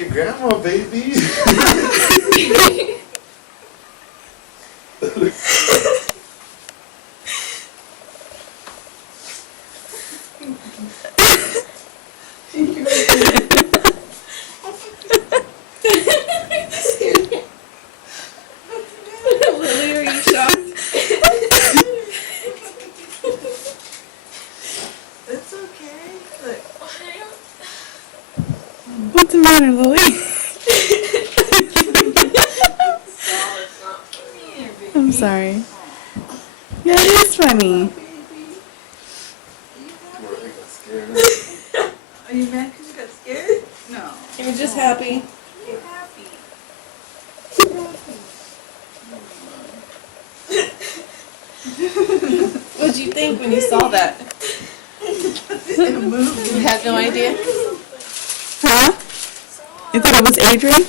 It's your grandma, baby. Lily, are you shocked? It's okay. Look. What's the matter, Lily? I'm sorry. Yeah, it is funny. Are you mad because you got scared? No. You're just happy. You're happy. What'd you think when you saw that? It moved. You had no idea? Huh? You thought it was Adrian?